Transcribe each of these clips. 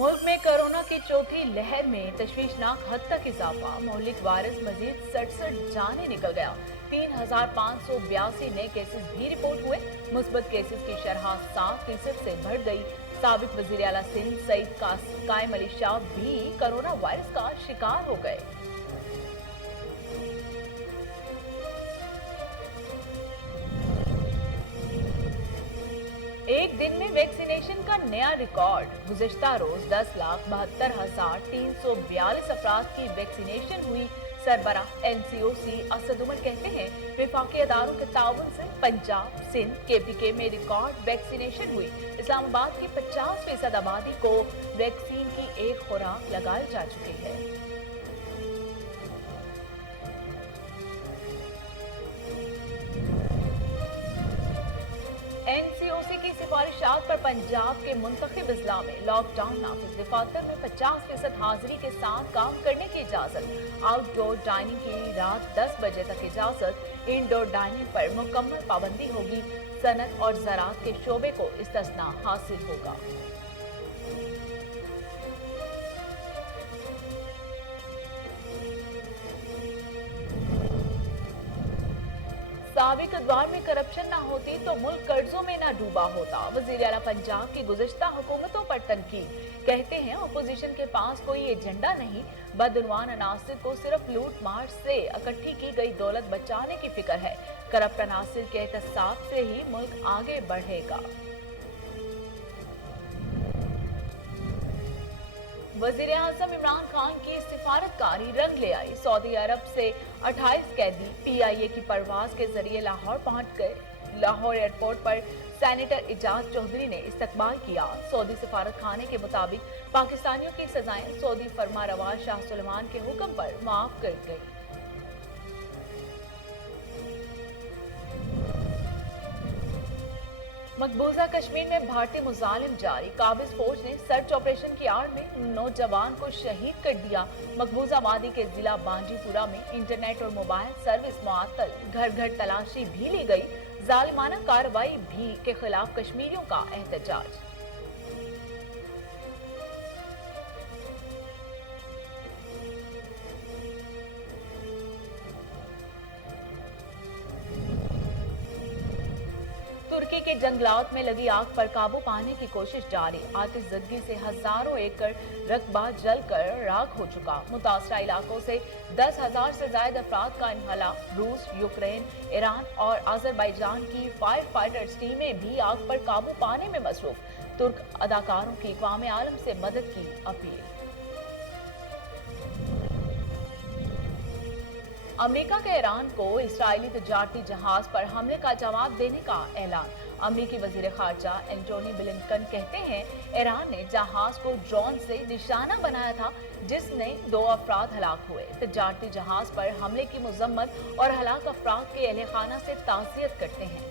मुल्क में कोरोना की चौथी लहर में तशवीशनाक हद तक इजाफा। मौलिक वायरस मजीद 67 जाने निकल गया। 3,582 नए केसेस भी रिपोर्ट हुए। मुस्बत केसेस की शरह 7% से बढ़ गई। साबिक वजीर आला सिंध सईद कायम अली शाह भी कोरोना वायरस का शिकार हो गए। एक दिन में वैक्सीनेशन का नया रिकॉर्ड। गुज़िश्ता रोज 10,72,342 अफराद की वैक्सीनेशन हुई। सरबराह NCOC असद उमर कहते हैं विफाकी अदारों के ताउन से पंजाब, सिंध, KPK में रिकॉर्ड वैक्सीनेशन हुई। इस्लामाबाद की 50% आबादी को वैक्सीन की एक खुराक लगाई जा चुकी है। NCOC की सिफारिशात पर पंजाब के मुंतखब अजला में लॉकडाउन नाफिज। दफातर में 50% हाजिरी के साथ काम करने की इजाजत। आउटडोर डाइनिंग की रात 10 बजे तक इजाजत। इनडोर डाइनिंग पर मुकम्मल पाबंदी होगी। सनत और ज़राअत के शोबे को इस्तिस्ना हासिल होगा। साबिक अदवार में करप्शन ना होती तो मुल्क कर्जों में ना डूबा होता। वजीर आला पंजाब की गुज़िश्ता हुकूमतों पर तनकीद। कहते हैं अपोजिशन के पास कोई एजेंडा नहीं, बदउनवान अनासिर को सिर्फ लूट मार से इकट्ठी की गई दौलत बचाने की फिक्र है। करप्ट अनासिर के एहतसाब से ही मुल्क आगे बढ़ेगा। वजीर आज़म इमरान खान की सिफारतकारी रंग ले आई। सऊदी अरब से 28 कैदी PIA की परवाज के जरिए लाहौर पहुंच गए। लाहौर एयरपोर्ट पर सेनेटर एजाज चौधरी ने इस्तकबाल किया। सऊदी सिफारत खाने के मुताबिक पाकिस्तानियों की सजाएं सऊदी फरमारवा शाह सुलेमान के हुक्म पर माफ कर गई। मकबूजा कश्मीर में भारतीय मुजालिम जारी। काबिज फौज ने सर्च ऑपरेशन की आड़ में नौजवान को शहीद कर दिया। मकबूजा वादी के जिला बांडीपुरा में इंटरनेट और मोबाइल सर्विस मुअत्तल। घर घर तलाशी भी ली गई। जालिमाना कार्रवाई भी के खिलाफ कश्मीरियों का एहतजाज। तुर्की के जंगलात में लगी आग पर काबू पाने की कोशिश जारी। आतिशज़दगी से हजारों एकड़ रकबा जलकर राख हो चुका। मुतासरा इलाकों से 10,000 से ज्यादा अफराद का इनहला। रूस, यूक्रेन, ईरान और अजरबैजान की फायर फाइटर्स टीमें भी आग पर काबू पाने में मसरूफ। तुर्क अदाकारों की अक़वाम आलम से मदद की अपील। अमेरिका के ईरान को इस्राएली तजारती जहाज पर हमले का जवाब देने का ऐलान। अमेरिकी वजीर खारजा एंटोनी ब्लिंकन कहते हैं ईरान ने जहाज को ड्रोन से निशाना बनाया था जिसने 2 अफराद हलाक हुए। तजारती जहाज पर हमले की मजम्मत और हलाक अफराद के अहले खाना से ताज़ियत करते हैं।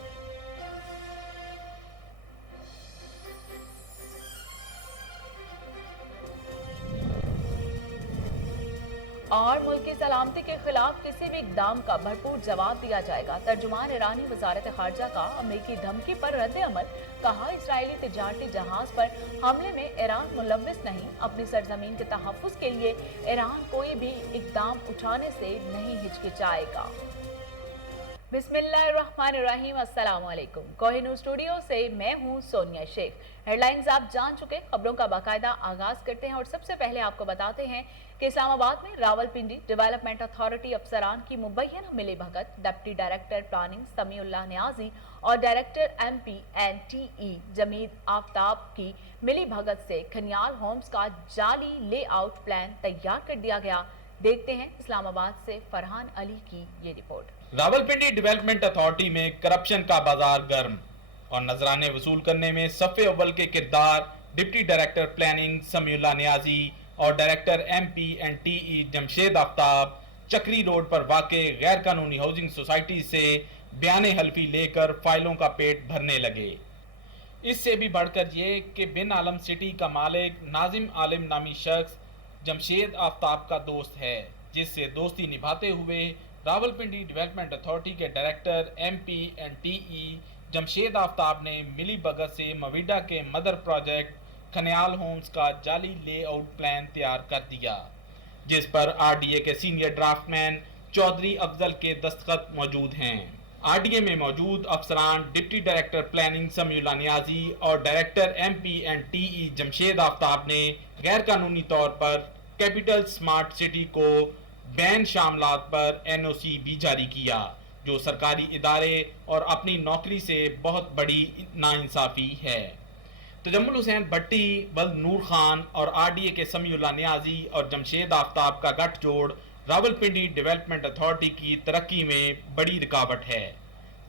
और मुल्क की सलामती के खिलाफ किसी भी इक़दाम का भरपूर जवाब दिया जाएगा। तर्जुमान ईरानी वजारत खारजा का अमेरिकी धमकी पर रद्द अमल। कहा इस्राएली तिजारती जहाज पर हमले में ईरान मुलव्विस नहीं। अपनी सरजमीन के तहफ़्फ़ुज़ के लिए ईरान कोई भी इक़दाम उठाने से नहीं हिचकिचाएगा। बिस्मिल्लाहिर्रहमानिर्रहीम। अस्सलाम वालेकुम। कोहिनूर स्टूडियो से मैं हूं सोनिया शेख। हेडलाइंस आप जान चुके। खबरों का बाकायदा आगाज करते हैं और सबसे पहले आपको बताते हैं कि इस्लामाबाद में रावलपिंडी डेवलपमेंट अथॉरिटी अफसरान की मुबैना मिली भगत। Deputy director planning Samiullah Niazi और डायरेक्टर MP&TE जमीद आफ्ताब की मिली भगत से खनियाल होम्स का जाली लेआउट प्लान तैयार कर दिया गया। देखते हैं इस्लामाबाद से फरहान अली की ये रिपोर्ट। रावलपिंडी डेवलपमेंट अथॉरिटी में करप्शन का बाजार गर्म और नजराने वसूल करने में सफ़े अव्वल के किरदार deputy director planning Samiullah Niazi और डायरेक्टर MP&TE जमशेद आफ्ताब चक्री रोड पर वाक़े गैर कानूनी हाउसिंग सोसाइटी से बयाने हल्फी लेकर फाइलों का पेट भरने लगे। इससे भी बढ़कर ये कि बिन आलम सिटी का मालिक नाजिम आलिम नामी शख्स जमशेद आफ्ताब का दोस्त है, जिससे दोस्ती निभाते हुए रावलपिंडी डेवलपमेंट अथॉरिटी के डायरेक्टर MP&TE जमशेद आफ्ताब ने मिली भगत से मवीडा के मदर प्रोजेक्ट खनियाल होम्स का जाली लेआउट प्लान तैयार कर दिया, जिस पर आरडीए के सीनियर ड्राफ्टमैन चौधरी अफजल के दस्तखत मौजूद हैं। आरडीए में मौजूद अफसरान deputy director planning Samiullah Niazi और डायरेक्टर MPNTE जमशेद आफ्ताब ने गैर कानूनी तौर पर कैपिटल स्मार्ट सिटी को बैन शामलात पर NOC भी जारी किया, जो सरकारी इदारे और अपनी नौकरी से बहुत बड़ी नाइंसाफ़ी है। तजम्मुल हुसैन भट्टी, बल्द नूर खान और आरडीए के समीउल्लाह नियाजी और जमशेद आफ्ताब का गठजोड़ रावलपिंडी डेवलपमेंट अथॉरिटी की तरक्की में बड़ी रुकावट है,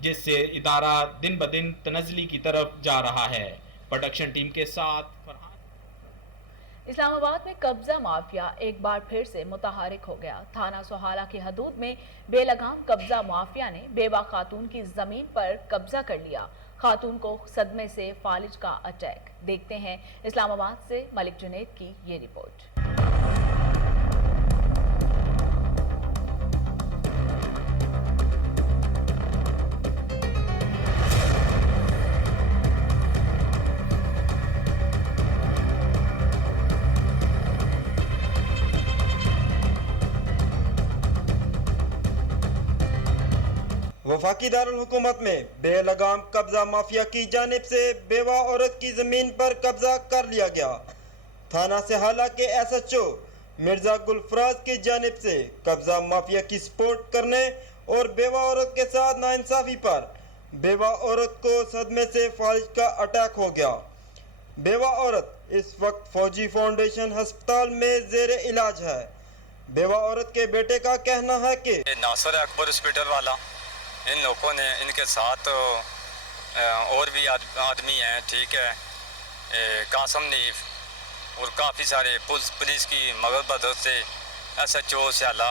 जिससे इदारा दिन ब दिन तनज़ली की तरफ जा रहा है। प्रोडक्शन टीम के साथ फरहान। इस्लामाबाद में कब्जा माफिया एक बार फिर से मुतहरिक हो गया। थाना सोहाला की हदूद में बेलगाम कब्जा माफिया ने बेवा खातून की जमीन पर कब्जा कर लिया। खातून को सदमे से फालिज का अटैक। देखते हैं इस्लामाबाद से मलिक जुनैद की ये रिपोर्ट। वफाकी दारुल हुकूमत में बेलगाम कब्जा माफिया की जानिब से बेवा औरत की ज़मीन पर कब्जा कर लिया गया। थाना सोहाला के SHO मिर्ज़ा गुलफराज की जानिब से कब्जा माफिया की सपोर्ट करने और बेवा औरत के साथ नाइंसाफ़ी पर बेवा औरत को सदमे से फालिज का अटैक हो गया। बेवा औरत इस वक्त फौजी फाउंडेशन अस्पताल में ज़ेर इलाज है। बेवा औरत के बेटे का कहना है कि नासिर अकबर हॉस्पिटल वाला इन लोगों ने इनके साथ और भी आदमी हैं, ठीक है, कासम नीफ और काफ़ी सारे पुलिस की मदद से SHO सोहाला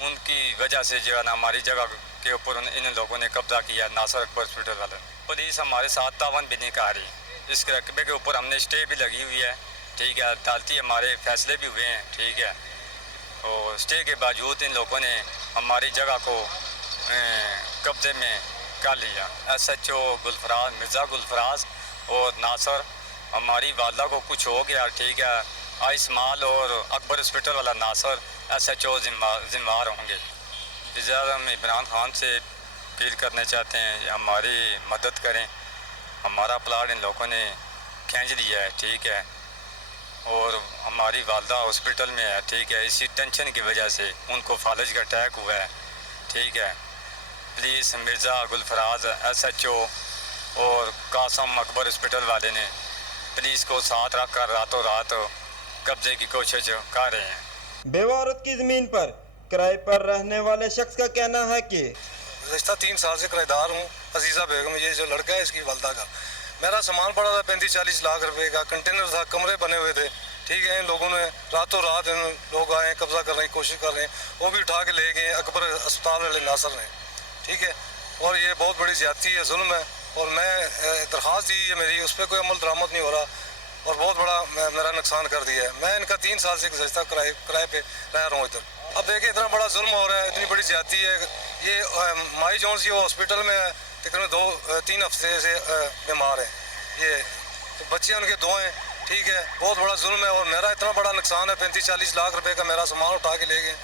उनकी वजह से जो है ना हमारी जगह के ऊपर इन लोगों ने कब्जा किया है। नासिर अकबर हॉस्पिटल वाले पुलिस हमारे साथ तावन भी नहीं कर रही। इस रकबे के ऊपर हमने स्टे भी लगी हुई है, ठीक है, अदालती हमारे फैसले भी हुए हैं, ठीक है, और स्टे के बावजूद इन लोगों ने हमारी जगह को कब्जे में कर लिया। SHO गुलफराज, मिर्ज़ा गुलफराज और नासर, हमारी वालदा को कुछ हो गया, ठीक है, आइस्माल और अकबर हॉस्पिटल वाला नासर SHO जिम्मेदार होंगे। वज़ीर-ए-आज़म इमरान खान से अपील करने चाहते हैं हमारी मदद करें। हमारा प्लाट इन लोगों ने खींच लिया है, ठीक है, और हमारी वालदा हॉस्पिटल में है, ठीक है, इसी टेंशन की वजह से उनको फालिज का अटैक हुआ है, ठीक है। पुलिस, मिर्ज़ा गुलफराज, SHO और कासम अकबर हॉस्पिटल वाले ने पुलिस को साथ रख कर रातों रात कब्जे की कोशिश कर रहे हैं। बेवा औरत की ज़मीन पर किराए पर रहने वाले शख्स का कहना है कि गुज़श्ता 3 साल से किराएदार हूँ। अजीज़ा बेगम, ये जो लड़का है इसकी वालदा का, मेरा सामान पड़ा था 35-40 लाख रुपए का, कंटेनर था, कमरे बने हुए थे, ठीक है। इन लोगों ने रातों रात इन लोग आए, कब्जा करने की कोशिश कर रहे हैं, वो भी उठा के ले गए अकबर अस्पताल वाले नासर ने, ठीक है। और ये बहुत बड़ी ज़्यादती है, जुल्म है, और मैं दरख्वास्त दी है मेरी, उस पर कोई अमल दरामद नहीं हो रहा और बहुत बड़ा मेरा नुकसान कर दिया है। मैं इनका 3 साल से गुज़श्ता किराए पे रह रहा हूँ इधर। अब देखिए इतना बड़ा जुल्म हो रहा है, इतनी बड़ी ज़्यादती है। ये माई जोन्स ये हॉस्पिटल में है, तकरीबन 2-3 हफ्ते से बीमार हैं, ये बच्चे उनके 2 हैं, ठीक है, बहुत बड़ा जुल्म है। और मेरा इतना बड़ा नुकसान है, 35-40 लाख रुपए का मेरा सामान उठा के ले गए।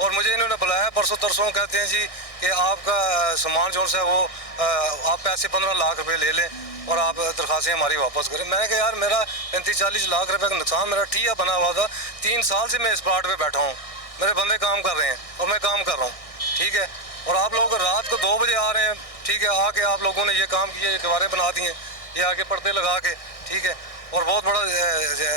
और मुझे इन्होंने बुलाया परसों तरसों, कहते हैं जी कि आपका सामान जो है वो आप पैसे 15 लाख रुपए ले लें और आप दरख्वास्तें हमारी वापस करें। मैंने कहा यार मेरा 35-40 लाख रुपए का नुकसान, मेरा ठिया बना हुआ था, 3 साल से मैं इस प्लाट पे बैठा हूँ, मेरे बंदे काम कर रहे हैं और मैं काम कर रहा हूँ, ठीक है। और आप लोग रात को 2 बजे आ रहे हैं, ठीक है, आके आप लोगों ने ये काम किया, ये दीवारें बना दी हैं, ये आके पर्दे लगा के, ठीक है, और बहुत बड़ा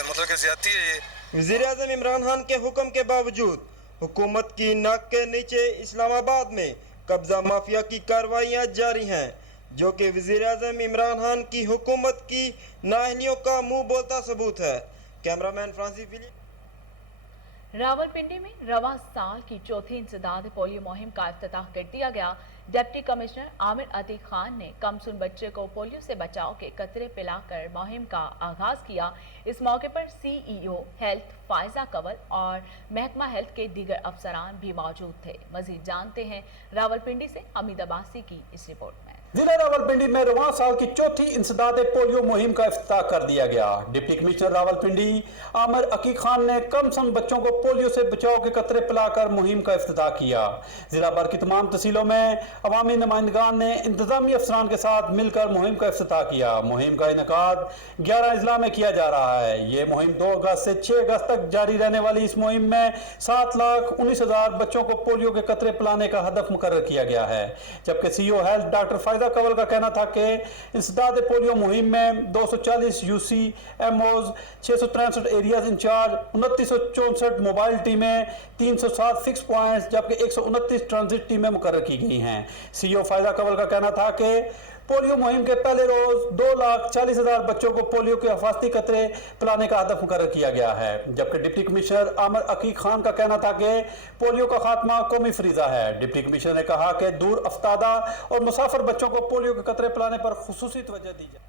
मतलब कि ज़्यादती है ये। वज़ीर-ए-आज़म इमरान खान के हुक्म के बावजूद हुकूमत की नाक के नीचे इस्लामाबाद में कब्जा माफिया की कार्रवाइयाँ जारी हैं, जो कि वज़ीर-ए-आज़म इमरान खान की हुकूमत की नाअहलियों का मुंह बोलता सबूत है। Cameraman Francis William. रावलपिंडी में रवा साल की चौथी इंसदाद पोलियो मुहिम का इफ्तिताह कर दिया गया। डिप्टी कमिश्नर आमिर अतीक खान ने कमसुन बच्चे को पोलियो से बचाव के कतरे पिलाकर मुहिम का आगाज किया। इस मौके पर CEO हेल्थ फायजा कंवल और महकमा हेल्थ के दीगर अफसरान भी मौजूद थे। मजीद जानते हैं रावलपिंडी से हमीद अब्बासी की इस रिपोर्ट में। जिला रावलपिंडी में रवां साल की चौथी इंसदाद पोलियो मुहिम का इफ्तिताह कर दिया गया। डिप्टी कमिश्नर रावलपिंडी आमिर अकीक खान ने कम सम बच्चों को पोलियो से बचाव के कतरे पिलाकर मुहिम का इफ्तिताह किया। जिला भर की तमाम तहसीलों में अवामी नुमाइंदगान ने इंतजामी अफसरान के साथ मिलकर मुहिम का इफ्तिताह किया। मुहिम का इनकाद 11 अजला में किया जा रहा है। ये मुहिम 2 अगस्त से 6 अगस्त तक जारी रहने वाली इस मुहिम में 7,19,000 बच्चों को पोलियो के कतरे पिलाने का हदफ मुकर्रर किया गया है। जबकि सीईओ हेल्थ डॉक्टर फायदा कंवल का कहना था कि इंसदाद पोलियो मुहिम में 240 UC MOs, 663 areas incharge, 2964 mobile टीमें, 307 फिक्स पॉइंट्स जबकि 129 ट्रांजिट टीमें मुकर्रर की गई हैं। सीईओ फायदा कंवल का कहना था कि पोलियो मुहिम के पहले रोज 2,40,000 बच्चों को पोलियो के हिफाजती कतरे पिलाने का हदफ मुकर्रर किया गया है। जबकि डिप्टी कमिश्नर आमिर अकीक खान का कहना था कि पोलियो का खात्मा कौमी फरीजा है। डिप्टी कमिश्नर ने कहा कि दूर अफ्तादा और मुसाफिर बच्चों को पोलियो के कतरे पिलाने पर खुसूसी तवज्जो दी जाए।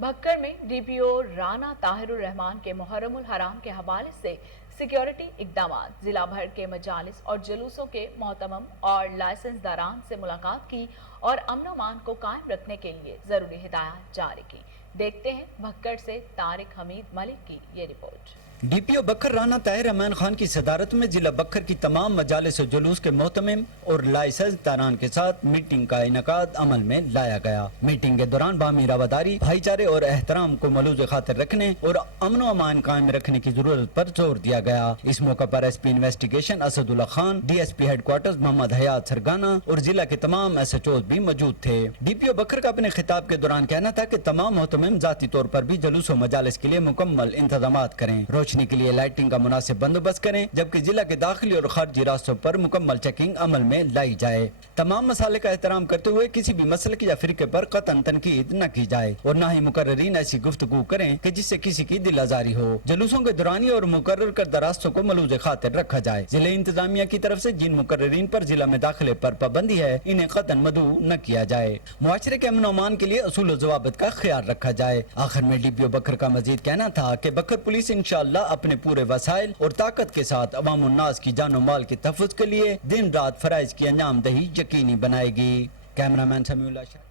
भक्कड़ में डीपीओ राना ताहिरुर रहमान के मुहर्रमुल हराम के हवाले से सिक्योरिटी इकदामात, जिला भर के मजालिस और जुलूसों के मोहतमम और लाइसेंस दारान से मुलाकात की और अमन अमान को कायम रखने के लिए जरूरी हिदायत जारी की। देखते हैं भक्कड़ से तारिक हमीद मलिक की ये रिपोर्ट। डीपीओ बकर राना ताहिर रहमान खान की सदारत में जिला बकर की तमाम मजालिस और जुलूस के मोहतमिम और लाइसेंस दारान के साथ मीटिंग का इनकाद अमल में लाया गया। मीटिंग के दौरान बामी रवादारी, भाईचारे और एहतराम को मलूज़ खातिर रखने और अमन अमान कायम रखने की जरूरत पर जोर दिया गया। इस मौके पर SP investigation Asadullah Khan, DSP headquarters Mohammad Hayat Sargana और जिला के तमाम एसएचओ भी मौजूद थे। डीपीओ बकर का अपने खिताब के दौरान कहना था कि तमाम मोहतमिम जाती तौर पर भी जुलूस और मजालिस के लिए मुकम्मल इंतजाम करें, रोशनी के लिए लाइटिंग का मुनासिब बंदोबस्त करें, जबकि जिला के दाखिली और खारजी रास्तों पर मुकम्मल चेकिंग अमल में लाई जाए। तमाम मसाले का एहतराम करते हुए किसी भी मसलक या फिरके पर कतन तनकीद न की जाए और न ही मुकर्ररीन ऐसी गुफ्तगू करें कि जिससे किसी की दिल आजारी हो। जुलूसों के दौरानिया और मुकर्रर करदा रास्तों को मलूज़ खातिर रखा जाए। जिले इंतजामिया की तरफ से जिन मुकर्ररीन पर जिला में दाखिले पर पाबंदी है, इन्हें कतन मदू न किया जाए। मुआशरे के अमन अमान के लिए असूल और ज़वाबित का ख्याल रखा जाए। आखिर में डीपीओ बकर का मजीद कहना था कि बकर पुलिस इंशाअल्लाह अपने पूरे वसाइल और ताकत के साथ अवाम उन्नास की जान और माल के तहफ़्फ़ुज़ के लिए दिन रात फराइज की अंजाम दही यकीनी बनाएगी। कैमरामैन समीउल्लाह शाह।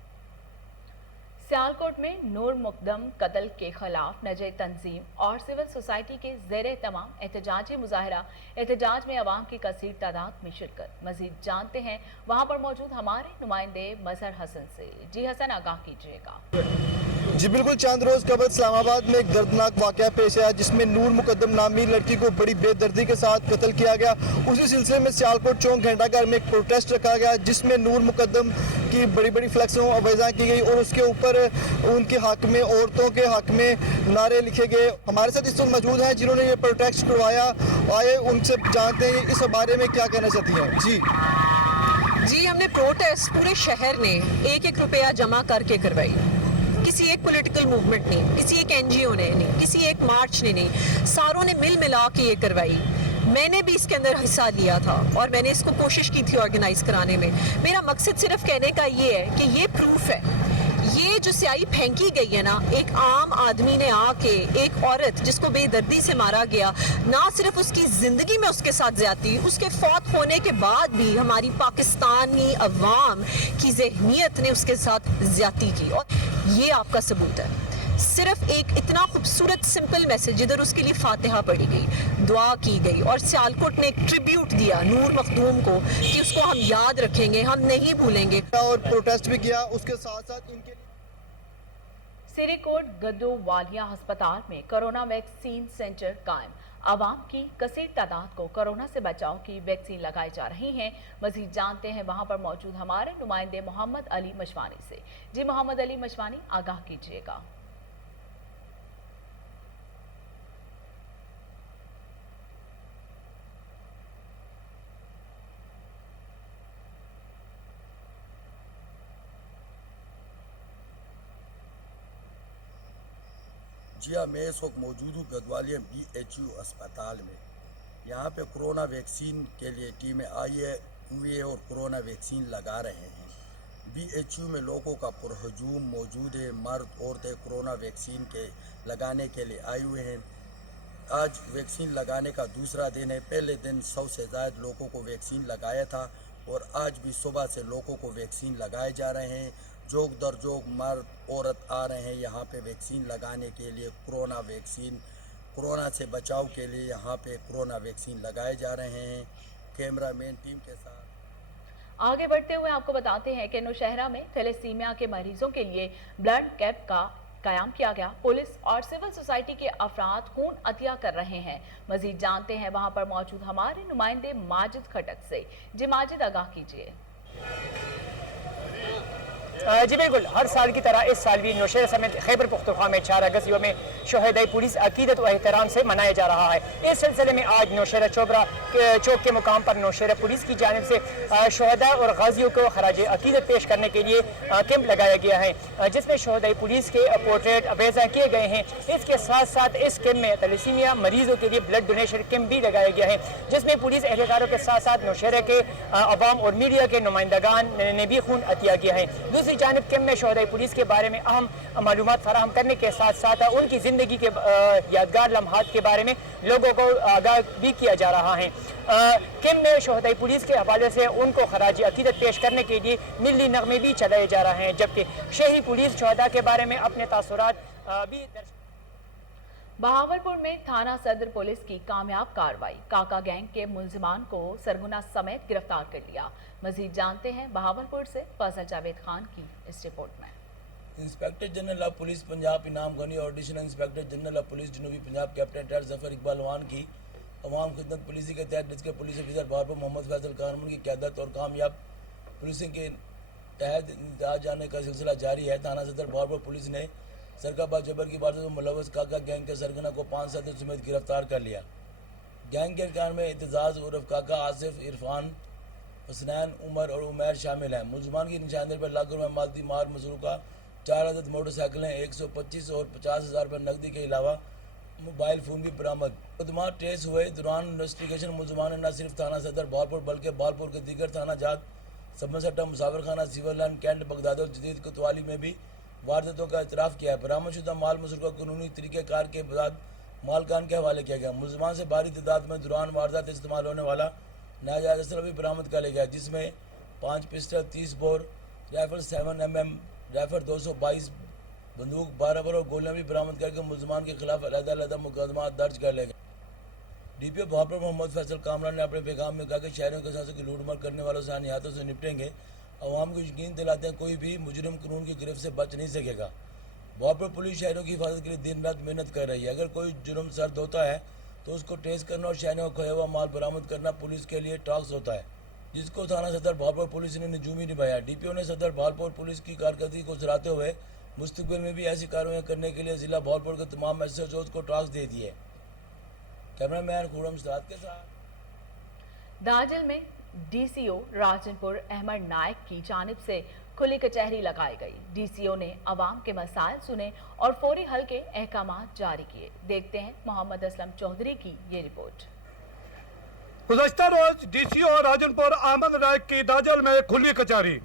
सियालकोट में नूर मुकदम कत्ल के खिलाफ नजर तंजीम और सिविल सोसाइटी के ज़ेरे तमाम एहतजाजी मुजाहरा एहतजाज में अवाम की कसीर तादाद में शिरकत। मजीद जानते हैं वहाँ पर मौजूद हमारे नुमाइंदे मजहर हसन से। जी हसन, आगाह कीजिएगा। जी बिल्कुल, चंद रोज कबल इस्लामाबाद में एक दर्दनाक वाकया पेश आया जिसमें नूर मुकद्दम नामी लड़की को बड़ी बेदर्दी के साथ कत्ल किया गया। उसी सिलसिले में सियालकोट चौक घंटाघर में एक प्रोटेस्ट रखा गया जिसमें नूर मुकद्दम की बड़ी बड़ी फ्लैक्सों आवेज़ा की गई और उसके ऊपर उनके हक में, औरतों के हक में नारे लिखे गए। हमारे साथ इस वक्त मौजूद हैं जिन्होंने ये प्रोटेस्ट करवाया। आए उनसे जानते हैं इस बारे में क्या कहना चाहती हैं। जी, हमने प्रोटेस्ट पूरे शहर ने 1-1 रुपया जमा करके करवाई। किसी एक पॉलिटिकल मूवमेंट ने, किसी एक एनजीओ ने नहीं, किसी एक मार्च ने नहीं, सारों ने मिल मिला के ये करवाई। मैंने भी इसके अंदर हिस्सा लिया था और मैंने इसको कोशिश की थी ऑर्गेनाइज कराने में। मेरा मकसद सिर्फ कहने का ये है कि ये प्रूफ है, ये जो स्याही फेंकी गई है ना, एक आम आदमी ने आके एक औरत जिसको बेदर्दी से मारा गया, ना सिर्फ उसकी जिंदगी में उसके साथ ज्यादती, उसके फौत होने के बाद भी हमारी पाकिस्तानी अवाम की ज़हनियत ने उसके साथ ज्यादती की और ये आपका सबूत है। सिर्फ एक इतना खूबसूरत सिंपल मैसेज जिधर उसके लिए फातिहा पढ़ी गई, दुआ की गई और सियालकोट ने एक ट्रिब्यूट दिया नूर मखदूम को कि उसको हम याद रखेंगे, हम नहीं भूलेंगे। और प्रोटेस्ट भी किया, उसके साथ साथ इनके सिरीकोट गद्दू वालिया अस्पताल में कोरोना वैक्सीन सेंटर कायम। आवाम की कसीर तादाद को कोरोना से बचाव की वैक्सीन लगाई जा रही है। मजीद जानते हैं वहां पर मौजूद हमारे नुमाइंदे मोहम्मद अली मशवानी से। जी मोहम्मद अली मशवानी, आगाह कीजिएगा। जी हाँ, मैं इस वक्त मौजूद हूँ गदवालिया BHU अस्पताल में। यहाँ पे कोरोना वैक्सीन के लिए टीमें आई हुई है और कोरोना वैक्सीन लगा रहे हैं। BHU में लोगों का पुरहजूम मौजूद है। मर्द औरतें कोरोना वैक्सीन के लगाने के लिए आए हुए हैं। आज वैक्सीन लगाने का दूसरा दिन है। पहले दिन 100 से ज़्यादा लोगों को वैक्सीन लगाया था اور آج بھی صبح سے لوگوں کو ویکسین لگائے جا رہے ہیں. جوک در جوک مرد عورت آ رہے ہیں یہاں پہ ویکسین لگانے کے لیے. کورونا ویکسین کورونا سے بچاؤ کے لیے یہاں پہ کورونا ویکسین لگائے جا رہے ہیں. کیمرہ مین ٹیم کے ساتھ آگے بڑھتے ہوئے آپ کو بتاتے ہیں کہ نوشہرہ میں تھیلیسیمیا کے مریضوں کے لیے بلڈ کیمپ کا قیام کیا گیا. پولیس اور سول سوسائٹی کے افراد خون عطیہ کر رہے ہیں. مزید جانتے ہیں وہاں پر موجود ہمارے نمائندے ماجد کھٹک سے. جی ماجد آگاہ کیجیے. جی بالکل، ہر سال کی طرح اس سال بھی نوشہرہ سمیت خیبر پختونخوا میں 4 اگست یوم شہدائے پولیس عقیدت و احترام سے منایا جا رہا ہے. اس سلسلے میں آج نوشہرہ چوبرا چوک کے مقام پر نوشہرہ پولیس کی جانب سے شہداء اور غازیوں کو خراج عقیدت پیش کرنے کے لیے کیمپ لگایا گیا ہے، جس میں شہدائے پولیس کے پورٹریٹ ابیزہ کیے گئے ہیں. اس کے ساتھ ساتھ اس کیمپ میں تھیلیسیمیا مریضوں کے لیے بلڈ ڈونیشن کیمپ بھی لگایا گیا ہے، جس میں پولیس اہلکاروں کے ساتھ ساتھ نوشہرہ کے عوام اور میڈیا کے نمائندگان نے بھی خون عطیہ کیا ہے. دوسری جانب کیمپ میں شہدائے پولیس کے بارے میں اہم معلومات فراہم کرنے کے ساتھ ساتھ ان کی زندگی کے یادگار لمحات کے بارے میں لوگوں کو آگاہ بھی کیا جا رہا ہے. کیمپ میں شہدائے پولیس کے حوالے سے ان کو خراج عقیدت پیش کرنے کے لیے ملی نغمے بھی چلائے جا رہے ہیں، جبکہ شہری پولیس شہداء کے بارے میں اپنے تاثرات بھی بہاولپور میں تھانہ صدر پولیس کی کامیاب کارروائی. کاکا گینگ کے ملزمان کو سرغنہ سمیت گرفتار کر لیا. مزید جانتے ہیں بہاولپور سے فضل جاوید خان کی اس رپورٹ میں. Inspector general of police Punjab انعام غنی اور additional inspector general of police جنوبی پنجاب کیپٹن ٹائر ظفر اقبال وان کی عوام خدمت پولیسی کے تحت ڈسٹرکٹ پولیس آفیسر بہاولپور محمد فیصل کارمن کی قیادت اور کامیاب پولیسنگ کے تحت امتیاز جانے کا سلسلہ جاری ہے. تھانہ صدر بہاولپور پولیس نے سرکہ با جبر کی واردات میں ملوث کاکا گینگ کے سرگنا کو 5 ساتھیوں سمیت گرفتار کر لیا. گینگ کے ارکان میں اعتزاز عرف کاکا، آصف، عرفان، حسنین، عمر اور عمیر شامل ہیں. ملزمان کی نشاندہی پر لاکھ روپے مالتی مار مسروقہ، 4 عدد موٹر سائیکلیں، 125 اور 50,000 روپے نقدی کے علاوہ موبائل فون بھی برآمد. مقدمات ٹریس ہوئے دوران انویسٹیگیشن ملزمان نے نہ صرف تھانہ صدر بہاولپور بلکہ بہاولپور کے دیگر تھانہ جات سبن مسافر خانہ، سیور لائن، کینٹ، بغداد اور جدید کوتوالی میں بھی وارداتوں کا اعتراف کیا ہے. برآمد شدہ مال مسروقہ قانونی طریقہ کار کے بعد مالکان کے حوالے کیا گیا. ملزمان سے بھاری تعداد میں دوران واردات استعمال ہونے والا ناجائز اسلحہ بھی برآمد کر لیا گیا، جس میں 5 pistol, 30 bore rifle 7mm، rifle 222 بندوق، 12 بور اور گولیاں بھی برآمد کر کے ملزمان کے خلاف علیحدہ علیحدہ مقدمات درج کر لے گئے. ڈی پی او بہاولپور محمد فیصل کامران نے اپنے پیغام میں کہا کہ شہریوں کے ساتھ لوٹ مار کرنے والوں سے آنی ہاتھوں سے نپٹیں گے. عوام کو یقین دلاتے ہیں کوئی بھی مجرم قانون کی گرفت سے بچ نہیں سکے گا. بہاولپور پولیس شہریوں کی حفاظت کے لیے دن رات محنت کر رہی ہے. اگر کوئی جرم سرد ہوتا ہے تو اس کو ٹریس کرنا اور شہریوں کو کھویا ہوا مال برآمد کرنا پولیس کے لیے ٹاسک ہوتا ہے، جس کو تھانہ صدر بہاولپور پولیس نے نجومی نبھایا. ڈی پی او نے صدر بہاولپور پولیس کی کارکردگی کو سراہتے ہوئے مستقبل میں بھی ایسی کارروائیاں کرنے کے لیے ضلع بہاولپور کے تمام ایس ایچ اوز کو ٹاسک دے دیے. کیمرہ مین خورم سرات کے ساتھ. داجل میں ڈی سی او راجن پور احمد نائک کی جانب سے کھلی کچہری لگائی گئی. ڈی سی او نے عوام کے مسائل سنے اور فوری حل کے احکامات جاری کیے. دیکھتے ہیں محمد اسلم چودھری کی یہ رپورٹ. گزشتہ روز ڈی سی او راجن پور احمد نائک کی داجل میں کھلی کچہری.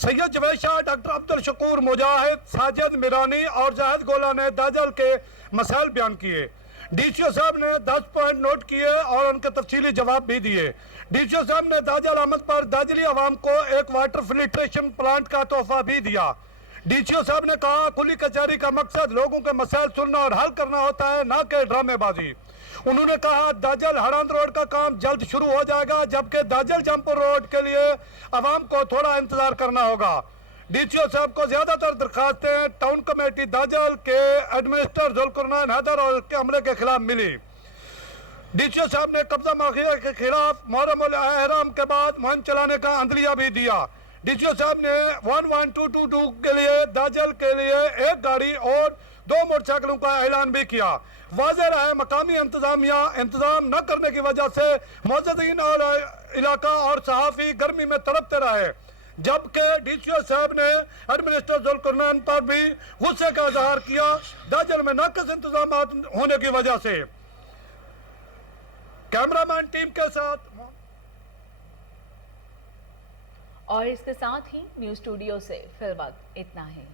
سید جوید شاہ، ڈاکٹر عبدالشکور مجاہد، ساجد میرانی اور زاہد گولا نے داجل کے مسائل بیان کیے. ڈی سی او صاحب نے 10 پوائنٹ نوٹ کیے اور ان کے تفصیلی جواب بھی دیے. ڈی سی او صاحب نے داجل آمد پر داجلی عوام کو ایک واٹر فلٹریشن پلانٹ کا تحفہ بھی دیا. ڈی سی او صاحب نے کہا کھلی کچہری کا مقصد لوگوں کے مسائل سننا اور حل کرنا ہوتا ہے، نہ کہ ڈرامے بازی. انہوں نے کہا داجل ہڑاند روڈ کا کام جلد شروع ہو جائے گا، جبکہ داجل جمپور روڈ کے لیے عوام کو تھوڑا انتظار کرنا ہوگا. ڈی سی او صاحب کو زیادہ تر درخواستیں ٹاؤن کمیٹی داجل کے ایڈمنسٹر ذوالقرنین حیدر اور اس کے عملے کے خلاف ملی. ڈی سی او صاحب نے قبضہ مافیا کے خلاف محرم الاحرام کے بعد مہم چلانے کا عندلیہ بھی دیا. ڈی سی او صاحب نے 11222 کے لیے داجل کے لیے 1 گاڑی اور 2 موٹر سائیکلوں کا اعلان بھی کیا. واضح رہے مقامی انتظامیہ انتظام نہ کرنے کی وجہ سے معززین اور علاقہ اور صحافی گرمی میں تڑپتے رہے، جبکہ ڈی سی او صاحب نے ایڈمنسٹر ذوالقرنین پر بھی غصے کا اظہار کیا داجل میں ناقص انتظامات ہونے کی وجہ سے. کیمرہ مین ٹیم کے ساتھ. اور اس کے ساتھ ہی نیوز اسٹوڈیو سے فی الوقت اتنا ہی.